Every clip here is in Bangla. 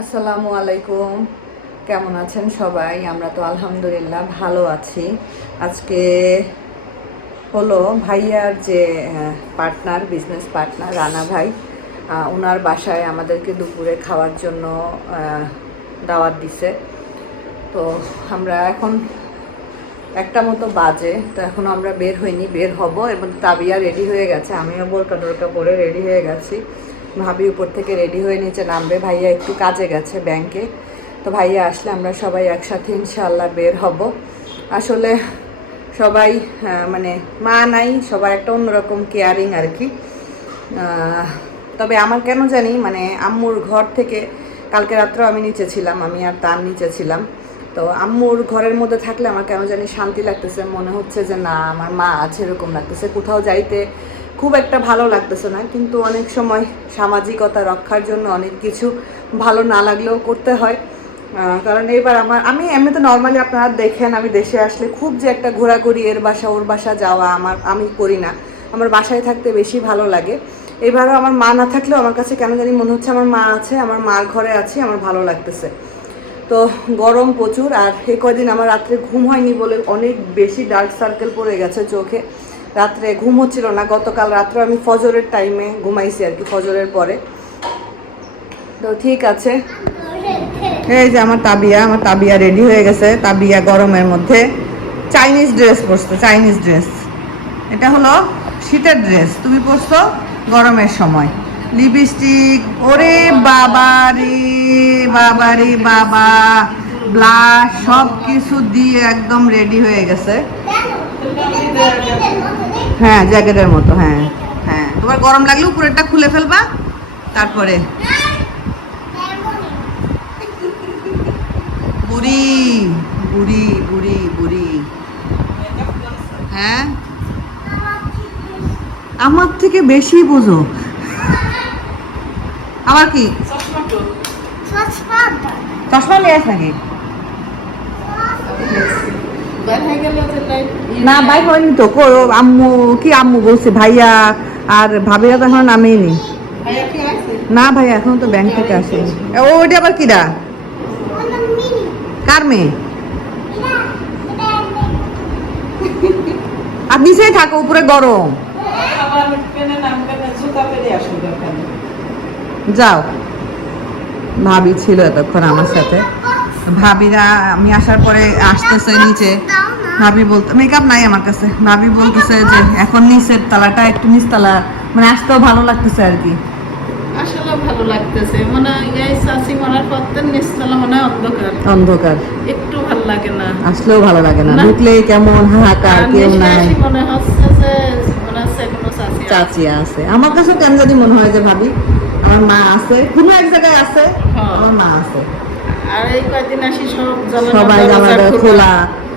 আসসালামু আলাইকুম। কেমন আছেন সবাই? আমরা তো আলহামদুলিল্লাহ ভালো আছি। আজকে হলো ভাইয়ার যে পার্টনার বিজনেস পার্টনার রানা ভাই ওনার বাসায় আমাদেরকে দুপুরে খাওয়ার জন্য দাওয়াত দিছে। তো আমরা এখন একটা মতো বাজে, তো এখনও আমরা বের হইনি, বের হব, এবং তাবিয়া রেডি হয়ে গেছে। আমিও বোরকা টোরকা পরে রেডি হয়ে গেছি। ভাবি উপর থেকে রেডি হয়ে নিচে নামবে। ভাইয়া একটু কাজে গেছে ব্যাংকে। তো ভাইয়া আসলে আমরা সবাই একসাথে ইনশাআল্লাহ বের হব। আসলে সবাই মানে মা নাই, সবার একটা অন্যরকম কেয়ারিং আর কি তবে আমার কেন জানি মানে আম্মুর ঘর থেকে কালকে রাত্রেও আমি নিচে ছিলাম, আমি আর তার নিচে ছিলাম। তো আম্মুর ঘরের মধ্যে থাকলে আমার কেন জানি শান্তি লাগতেছে, মনে হচ্ছে যে না, আমার মা আছে এরকম লাগতেছে। কোথাও যাইতে খুব একটা ভালো লাগতেছে না, কিন্তু অনেক সময় সামাজিকতা রক্ষার জন্য অনেক কিছু ভালো না লাগলেও করতে হয়। কারণ এবার আমার, আমি এমনিতে নর্মালি আপনারা দেখেন, আমি দেশে আসলে খুব যে একটা ঘোরাঘুরি, এর বাসা, ওর বাসা যাওয়া আমার, আমি করি না। আমার বাসায় থাকতে বেশি ভালো লাগে। এবারও আমার মা না থাকলেও আমার কাছে কেন জানি মনে হচ্ছে আমার মা আছে, আমার মার ঘরে আছি, আমার ভালো লাগতেছে। তো গরম প্রচুর, আর এই কদিন আমার রাত্রে ঘুম হয়নি বলে অনেক বেশি ডার্ক সার্কেল পড়ে গেছে চোখে। রাত্রে ঘুম হচ্ছিল না, গতকাল রাত্রে আমি ফজরের টাইমে ঘুমাইছি আর কি, ফজরের পরে। তো ঠিক আছে। এই যে আমার তাবিয়া আমার তাবিয়া রেডি হয়ে গেছে, তাবিয়া গরমের মধ্যে। চাইনিজ ড্রেস পরছো চাইনিজ ড্রেস এটা হলো শীতের ড্রেস তুমি পরছো গরমের সময়। লিপস্টিক ওরে বাবা রে বাবা। রে বাবা ব্লাশ সব কিছু দিয়ে একদম রেডি হয়ে গেছে। হ্যাঁ জ্যাকেটের মতো হ্যাঁ হ্যাঁ। তোমার গরম লাগলে উপরেরটা খুলে ফেলবা তারপরে। বুড়ি বুড়ি বুড়ি বুড়ি। হ্যাঁ? আমার থেকে বেশি বোঝো। আবার কি? চশমা নিয়ে আস নাকি না, ভাই হয়নি তো। আম্মু, কি আম্মু বলছে? ভাইয়া আর ভাবিরা তো এখন নামেইনি না, ভাই, এখন তো ব্যাংক থেকে আসে ওইটা আবার কিরা কার মেয়ে? আর নিচেই থাকো, উপরে গরম। যাও। ভাবি ছিল এতক্ষণ আমার সাথে। ভাবিরা আমি আসার পরে আসতেছে নিচে। ভাবি বলতে মেকআপ নাই আমার কাছে। ভাবি বলতেছে যে এখন নিচের তালাটা একটু নিচ তালা। মানে আসতেও ভালো লাগতেছে আর কি। আসলে ভালো লাগতেছে। মনে এই চাষি মরার পর তো নিচতলা মনে অন্ধকার। অন্ধকার। একটু ভালো লাগে না। আসলেও ভালো লাগে না। ঢুকলেই কেমন হাহাকার কেউ নাই। মনে হচ্ছে যে চাচি আছে। আমার কাছেও কেন জানি মনে হয় যে ভাবি আমার মা আছে। কোনো এক জায়গায় আছে হ্যাঁ। আমার মা আছে। আর এই কয়েকদিন আসি সব সবাই জানালা খোলা।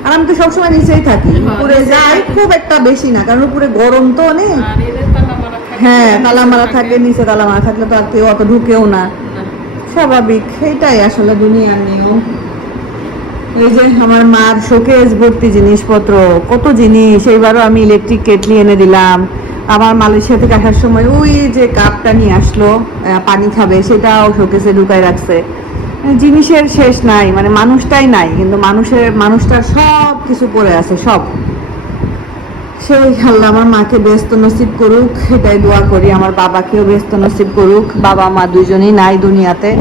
আর আমি তো সবসময় নিচেই থাকি। হ্যাঁ, উপরে যাই খুব একটা বেশি না কারণ উপরে গরম তো অনেক। এদের তালা মারা হ্যাঁ তালা মারা থাকে। নিচে তালা মারা থাকলে তো আর কেউ অত ঢুকেও না। না। স্বাভাবিক এটাই আসলে দুনিয়ার নিয়ম। এই যে আমার মার শোকেস ভর্তি জিনিসপত্র কত জিনিস এইবারও আমি ইলেকট্রিক কেটলি এনে দিলাম। আমার মালয়েশিয়া থেকে আসার সময় ওই যে কাপটা নিয়ে আসলো পানি খাবে সেটাও শোকেসে ঢুকাই রাখছে। জিনিসের শেষ নাই মানে মানুষটাই নাই কিন্তু মানুষের মানুষটার সব কিছু পড়ে আছে সব। সেই আল্লাহ আমার মাকে ব্যস্ত নসিব করুক এটাই দোয়া করি আমার বাবাকেও ব্যস্ত নসিব করুক বাবা মা দুজনই নাই দুনিয়াতে।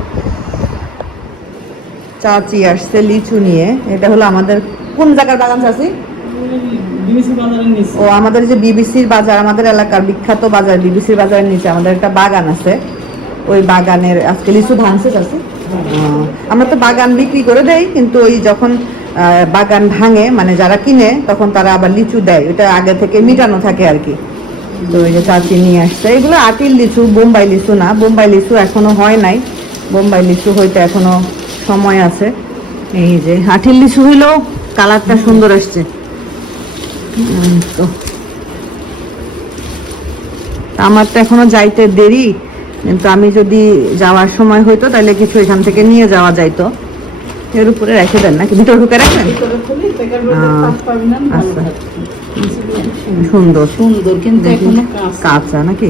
চাচি আসছে লিচু নিয়ে এটা হলো আমাদের কোন জায়গার বাগান চাচি? ও আমাদের যে বিবিসির বাজার আমাদের এলাকার বিখ্যাত বাজার বিবিসির বাজারের নিচে আমাদের একটা বাগান আছে। ওই বাগানের আজকে লিচু ভাঙছে চাচি? ও, আমরা তো বাগান বিক্রি করে দেই, কিন্তু ওই যখন বাগান ভাঙে মানে যারা কিনে, তখন তারা আবার লিচু দেয়। ওটা আগে থেকে মিটানো থাকে আর কি। তো ওই যে চাচি নিয়ে আসছে। এগুলো আটিল লিচু, বোম্বাই লিচু না। বোম্বাই লিচু এখনও হয় নাই। বোম্বাই লিচু হইতে এখনও সময় আছে। এই যে আটিল লিচু হইলেও কালারটা সুন্দর আসছে। তো আমার তো এখনও যাইতে দেরি। কিন্তু আমি যদি যাওয়ার সময় হইতো তাহলে কিছু এখান থেকে নিয়ে যাওয়া যাইতো। এর উপরে রেখে দেন নাকি ভিতরে ঢুকে রাখবেন আচ্ছা। সুন্দর। সুন্দর কিন্তু এখনও কাঁচা। নাকি?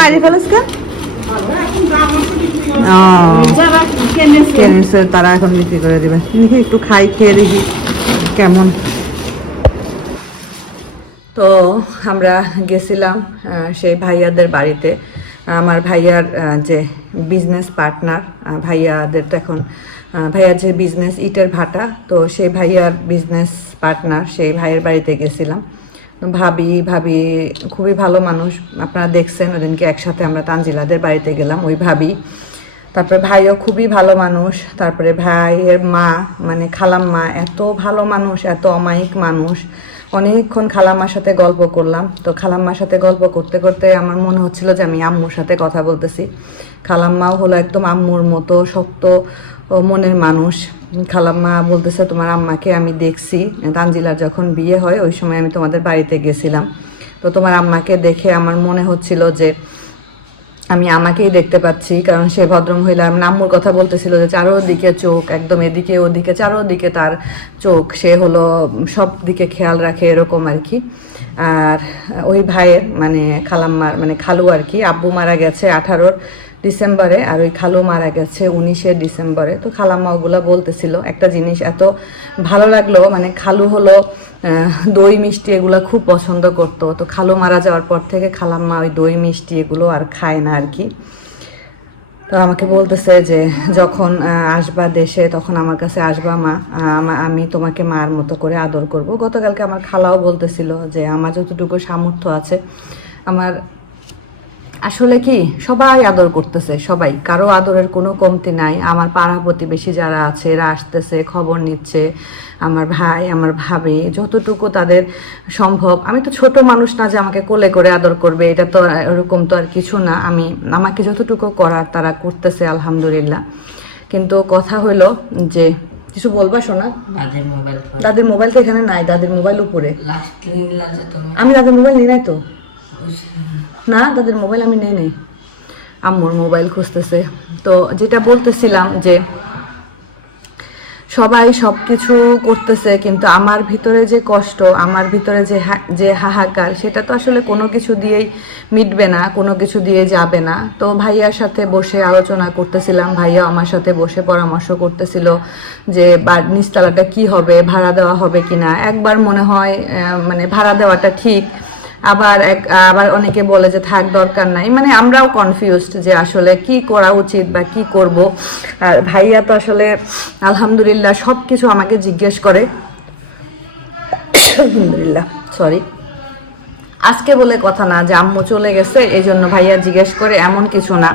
বাইরে ফেলাস কা তারা এখন বিক্রি করে দিবে। দেখি একটু খাই খেয়ে দেখি কেমন। তো আমরা গেছিলাম সেই ভাইয়াদের বাড়িতে। আমার ভাইয়ার যে বিজনেস পার্টনার ভাইয়াদের তো এখন ভাইয়ার যে বিজনেস ইটের ভাটা, তো সেই ভাইয়ার বিজনেস পার্টনার সেই ভাইয়ের বাড়িতে গেছিলাম। ভাবি ভাবি খুবই ভালো মানুষ, আপনারা দেখছেন, ওদিনকে একসাথে আমরা তানজিলাদের বাড়িতে গেলাম, ওই ভাবি তারপরে ভাইও খুবই ভালো মানুষ, তারপরে ভাইয়ের মা মানে খালাম্মা, এত ভালো মানুষ, এত অমায়িক মানুষ। অনেকক্ষণ খালাম্মার সাথে গল্প করলাম। তো খালাম্মার সাথে গল্প করতে করতে আমার মনে হচ্ছিল যে আমি আম্মুর সাথে কথা বলতেছি। খালাম্মাও হলো একদম আম্মুর মতো শক্ত মনের মানুষ। খালাম্মা বলতেছে, তোমার আম্মাকে আমি দেখছি। তানজিলার যখন বিয়ে হয়, ওই সময় আমি তোমাদের বাড়িতে গেছিলাম। তো তোমার আম্মাকে দেখে আমার মনে হচ্ছিল যে আমি আমাকেই দেখতে পাচ্ছি, কারণ সে ভদ্রমহিলা নাম্মুর কথা বলতেছিল যে চারোদিকে চোখ, একদম এদিকে ওদিকে, চারোদিকে তার চোখ। সে হলো সব দিকে খেয়াল রাখে এরকম আর কি। আর ওই ভাইয়ের মানে খালাম্মার মানে খালু আর কি, আব্বু মারা গেছে আঠারোর ডিসেম্বরে আর ওই খালু মারা গেছে উনিশে ডিসেম্বরে। তো খালাম্মা ওগুলো বলতেছিল। একটা জিনিস এত ভালো লাগল মানে খালু হলো দই মিষ্টি এগুলো খুব পছন্দ করতো। তো খালো মারা যাওয়ার পর থেকে খালাম্মা ওই দই মিষ্টি এগুলো আর খায় না আর কি তো আমাকে বলতেছে যে, যখন আসবা দেশে, তখন আমার কাছে আসবা মা। আমি তোমাকে মার মতো করে আদর করব। গতকালকে আমার খালাও বলতেছিল যে, আমার যতটুকু সামর্থ্য আছে, আমার আসলে কি সবাই আদর করতেছে সবাই। কারও আদরের কোনো কমতি নাই। আমার পাড়া প্রতিবেশী যারা আছে এরা আসতেছে খবর নিচ্ছে। আমার ভাই আমার ভাবি যতটুকু তাদের সম্ভব। আমি তো ছোট মানুষ না যে আমাকে কোলে করে আদর করবে এটা তো এরকম তো আর কিছু না। আমি আমাকে যতটুকু করার তারা করতেছে আলহামদুলিল্লাহ। কিন্তু কথা হইল যে কিছু বলবা শোনা? দাদির মোবাইল তো এখানে নাই দাদির মোবাইল উপরে। আমি দাদির মোবাইল নিই নাই তো? না, তাদের মোবাইল আমি নেই নেই। আম্মুর মোবাইল খুঁজতেছে। তো যেটা বলতেছিলাম যে, সবাই সব কিছু করতেছে, কিন্তু আমার ভিতরে যে কষ্ট, আমার ভিতরে যে যে হাহাকার, সেটা তো আসলে কোনো কিছু দিয়েই মিটবে না, কোনো কিছু দিয়ে যাবে না। তো ভাইয়ার সাথে বসে আলোচনা করতেছিলাম ভাইয়া আমার সাথে বসে পরামর্শ করতেছিল যে নিচতলাটা কি হবে, ভাড়া দেওয়া হবে কিনা। একবার মনে হয় মানে ভাড়া দেওয়াটা ঠিক আবার এক, আবার অনেকে বলে যে থাক, দরকার নাই। মানে আমরাও কনফিউজড যে আসলে কি করা উচিত বা কি করব। আর ভাইয়া তো আসলে আলহামদুলিল্লাহ সব কিছু আমাকে জিজ্ঞেস করে। আলহামদুলিল্লাহ সরি আজকে বলে কথা না যে আম্মু চলে গেছে এই জন্য ভাইয়া জিজ্ঞেস করে এমন কিছু না।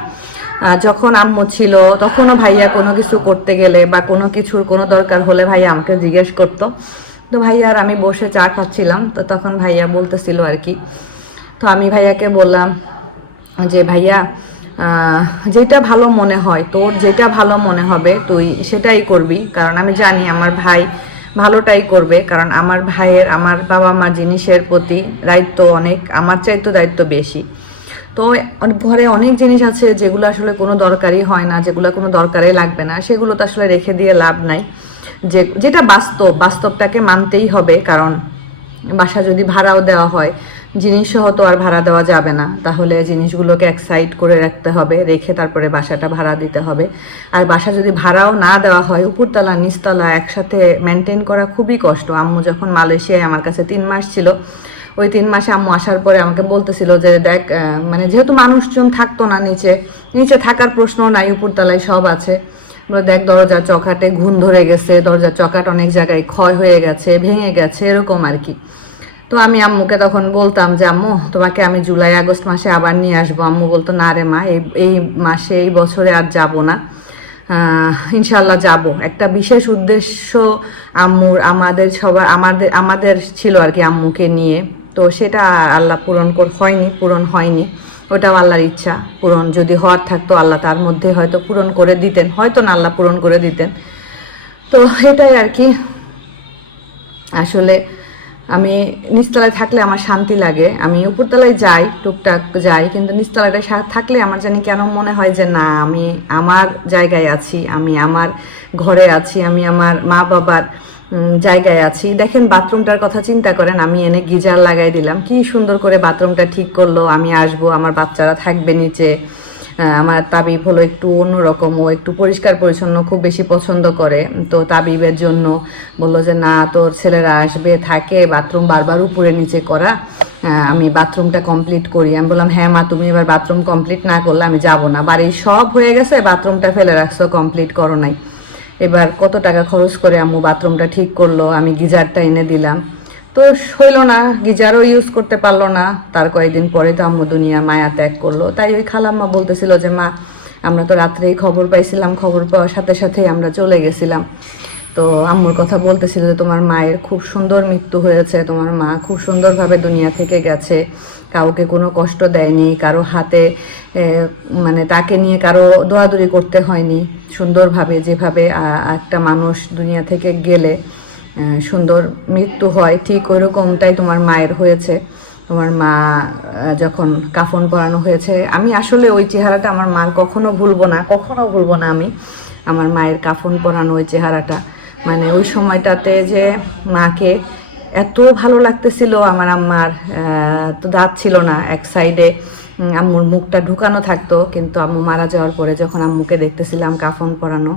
যখন আম্মু ছিল, তখনও ভাইয়া কোনো কিছু করতে গেলে বা কোনো কিছুর কোনো দরকার হলে ভাইয়া আমাকে জিজ্ঞেস করতো। তো ভাইয়া আর আমি বসে চা খাচ্ছিলাম, তো তখন ভাইয়া বলতেছিল আর কি। তো আমি ভাইয়াকে বললাম যে, ভাইয়া যেটা ভালো মনে হয়, তোর যেটা ভালো মনে হবে, তুই সেটাই করবি। কারণ আমি জানি আমার ভাই ভালোটাই করবে। কারণ আমার ভাইয়ের, আমার বাবা মার জিনিসের প্রতি দায়িত্ব অনেক, আমার চাইতো দায়িত্ব বেশি। তো ঘরে অনেক জিনিস আছে যেগুলো আসলে কোনো দরকারই হয় না, যেগুলো কোনো দরকারই লাগবে না। সেগুলো তো আসলে রেখে দিয়ে লাভ নাই। যে, যেটা বাস্তব, বাস্তবটাকে মানতেই হবে, কারণ বাসা যদি ভাড়াও দেওয়া হয় জিনিসসহ তো আর ভাড়া দেওয়া যাবে না। তাহলে জিনিসগুলোকে এক সাইড করে রাখতে হবে, রেখে তারপরে বাসাটা ভাড়া দিতে হবে। আর বাসা যদি ভাড়াও না দেওয়া হয়, উপরতলা, নিচতলা একসাথে মেনটেন করা খুবই কষ্ট। আম্মু যখন মালয়েশিয়ায় আমার কাছে তিন মাস ছিল, ওই তিন মাসে আম্মু আসার পরে আমাকে বলতেছিল যে, দেখ মানে যেহেতু মানুষজন থাকতো না নিচে নিচে থাকার প্রশ্ন নাই, উপরতলায় সব আছে। দেখ দরজার চকাটে ঘুণ ধরে গেছে দরজার চকাট অনেক জায়গায় ক্ষয় হয়ে গেছে, ভেঙে গেছে, এরকম আর কি। তো আমি আম্মুকে তখন বলতাম যে, আম্মু, তোমাকে আমি জুলাই, আগস্ট মাসে আবার নিয়ে আসব। আম্মু বলতো, না রে মা, এই এই মাসে, এই বছরে আর যাব না। ইনশাল্লাহ যাব। একটা বিশেষ উদ্দেশ্য আম্মুর, আমাদের সবার, আমাদের আমাদের ছিল আর কি আম্মুকে নিয়ে। তো সেটা আল্লাহ পূরণ হয়নি পূরণ হয়নি। ওটাও আল্লাহর ইচ্ছা পূরণ। যদি হওয়ার থাকতো আল্লাহ তার মধ্যে হয়তো পূরণ করে দিতেন। হয়তো না আল্লাহ পূরণ করে দিতেন। তো এটাই আর কি। আসলে আমি নিচতলায় থাকলে আমার শান্তি লাগে। আমি উপরতলায় যাই, টুকটাক যাই, কিন্তু নিচতলাটা থাকলে আমার জানি কেন মনে হয় যে না, আমি আমার জায়গায় আছি, আমি আমার ঘরে আছি, আমি আমার মা বাবার জায়গায় আছি। দেখেন, বাথরুমটার কথা চিন্তা করেন, আমি এনে গিজার লাগাই দিলাম। কি সুন্দর করে বাথরুমটা ঠিক করল, আমি আসব, আমার বাচ্চারা থাকবে নিচে। আমার তাবিব হলো একটু অন্যরকম, ও একটু পরিষ্কার পরিচ্ছন্ন, খুব বেশি পছন্দ করে। তো তাবিবের জন্য বলল যে, না, তোর ছেলেরা আসবে, থাকে, বাথরুম বারবার উপরে নিচে করা। আমি বাথরুমটা কমপ্লিট করি। আমি বললাম হ্যাঁ মা, তুমি এবার বাথরুম কমপ্লিট না করলে আমি যাব না। বাড়ির সব হয়ে গেছে, বাথরুমটা ফেলে রাখছো কমপ্লিট করো নাই। এবার কত টাকা খরচ করে আম্মু বাথরুমটা ঠিক করল, আমি গিজারটা এনে দিলাম। তো হইল না, গিজারও ইউজ করতে পারল না। তার কয়েকদিন পরে তো আম্মু দুনিয়া মায়া ত্যাগ করল। তাই ওই খালাম্মা বলতেছিল যে, মা, আমরা তো রাত্রেই খবর পাইছিলাম, খবর পাওয়ার সাথে সাথেই আমরা চলে গেছিলাম। তো আম্মুর কথা বলতেছিল যে তোমার মায়ের খুব সুন্দর মৃত্যু হয়েছে, তোমার মা খুব সুন্দরভাবে দুনিয়া থেকে গেছে, কাউকে কোনো কষ্ট দেয়নি, কারও হাতে মানে তাকে নিয়ে কারও দোয়াদুরি করতে হয়নি, সুন্দরভাবে যেভাবে একটা মানুষ দুনিয়া থেকে গেলে সুন্দর মৃত্যু হয়, ঠিক ওই রকমটাই তোমার মায়ের হয়েছে। তোমার মা যখন কাফন পরানো হয়েছে, আমি আসলে ওই চেহারাটা আমার মার কখনো ভুলবো না, কখনো ভুলবো না আমি, আমার মায়ের কাফন পরানো ওই চেহারাটা। মানে ওই সময়টাতে যে মাকে এত ভালো লাগতেছিল আমার আম্মার তো দাঁত ছিল না এক সাইডে। আম্মুর মুখটা ঢুকানো থাকতো, কিন্তু আম্মু মারা যাওয়ার পরে যখন আম্মুকে দেখতেছিলাম কাফন পরানো,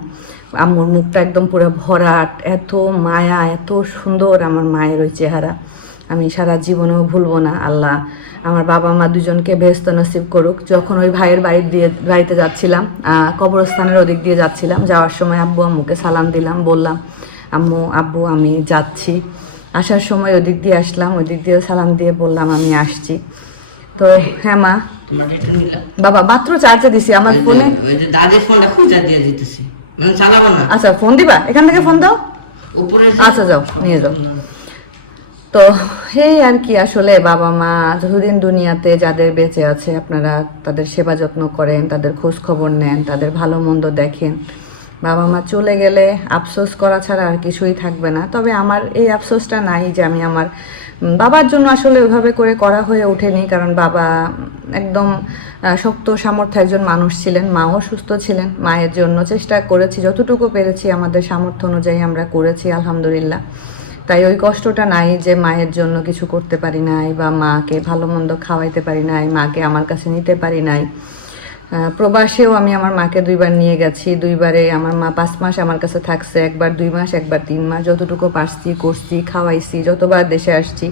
আম্মুর মুখটা একদম পুরো ভরাট, এত মায়া, এত সুন্দর আমার মায়ের ওই চেহারা। আমি সারা জীবনেও ভুলবো না, আল্লাহ আমার বাবা মা দুজনকে বেহস্ত নসিব করুক। যখন ওই ভাইয়ের বাড়ি দিয়ে বাড়িতে যাচ্ছিলাম কবরস্থানের ওদিক দিয়ে যাচ্ছিলাম যাওয়ার সময় আব্বু আম্মুকে সালাম দিলাম বললাম আম্মু আব্বু আমি যাচ্ছি। আসার সময় ওদিক দিয়ে আসলাম ওদিক দিয়ে সালাম দিয়ে বললাম আমি আসছি। তো হ্যাঁ মা। বাবা মাত্র চার্জে দিছি আমার ফোনে দাদির ফোনটা খুঁজা দিয়ে দিতেছি। মানে চালাবো না। আচ্ছা ফোন দিবা? এখান থেকে ফোন দাও? উপরে আচ্ছা যাও নিয়ে যাও। তো এই আর কি, আসলে বাবা মা যতদিন দুনিয়াতে যাদের বেঁচে আছে, আপনারা তাদের সেবা যত্ন করেন, তাদের খোঁজ খবর নেন, তাদের ভালো মন্দ দেখেন। বাবা মা চলে গেলে আফসোস করা ছাড়া আর কিছুই থাকবে না। তবে আমার এই আফসোসটা নাই যে আমি আমার বাবার জন্য আসলে ওইভাবে করে করা হয়ে ওঠেনি। কারণ বাবা একদম শক্ত সামর্থ্য একজন মানুষ ছিলেন। মাও সুস্থ ছিলেন। মায়ের জন্য চেষ্টা করেছি, যতটুকু পেরেছি আমাদের সামর্থ্য অনুযায়ী আমরা করেছি, আলহামদুলিল্লাহ। তাই ওই কষ্টটা নাই যে মায়ের জন্য কিছু করতে পারি নাই বা মাকে ভালো মন্দ খাওয়াইতে পারি নাই, মাকে আমার কাছে নিতে পারি নাই। প্রবাসেও আমি আমার মাকে দুইবার নিয়ে গেছি, দুইবারে আমার মা পাঁচ মাস আমার কাছে থাকছে, একবার দুই মাস, একবার তিন মাস, যতটুকু পারছি, করছি, খাওয়াইছি, যতবার দেশে আসছি,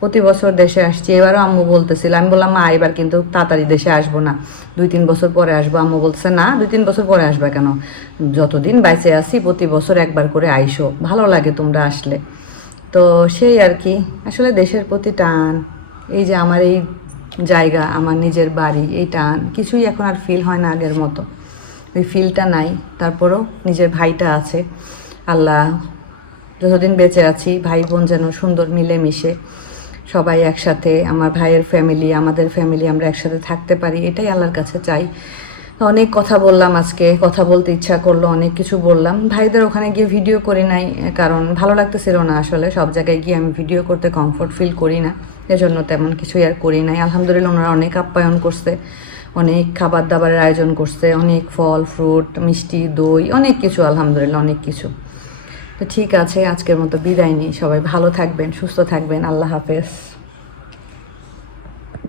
প্রতি বছর দেশে আসছি। এবারও আম্মু বলতেছিল, আমি বললাম, মা, এবার কিন্তু তাড়াতাড়ি দেশে আসব না, দুই তিন বছর পরে আসব। আম্মু বলছে না, দুই তিন বছর পরে আসবে কেন? যতদিন বাইচে আছি, প্রতি বছর একবার করে আইসো, ভালো লাগে তোমরা আসলে। তো সেই আর কি। আসলে দেশের প্রতি টান, এই যে আমার এই জায়গা, আমার নিজের বাড়ি, এই টান, কিছুই এখন আর ফিল হয় না আগের মতো। ওই ফিলটা নাই, তারপরও নিজের ভাইটা আছে। আল্লাহ যতদিন বেঁচে আছি ভাই বোন যেন সুন্দর মিলেমিশে, সবাই একসাথে, আমার ভাইয়ের ফ্যামিলি আমাদের ফ্যামিলি আমরা একসাথে থাকতে পারি, এটাই আল্লাহর কাছে চাই। অনেক কথা বললাম আজকে, কথা বলতে ইচ্ছা করল, অনেক কিছু বললাম। ভাইদের ওখানে গিয়ে ভিডিও করি নাই, কারণ ভালো লাগতেছিল না আসলে। সব জায়গায় গিয়ে আমি ভিডিও করতে কমফোর্ট ফিল করি না, এজন্য তেমন কিছুই আর করি নাই। আলহামদুলিল্লাহ ওনারা অনেক আপ্যায়ন করছে, অনেক খাবার দাবারের আয়োজন করছে, অনেক ফল ফ্রুট মিষ্টি, দই, অনেক কিছু, আলহামদুলিল্লাহ অনেক কিছু। তো ঠিক আছে, আজকের মতো বিদায় নিই। সবাই ভালো থাকবেন, সুস্থ থাকবেন। আল্লাহ হাফেজ।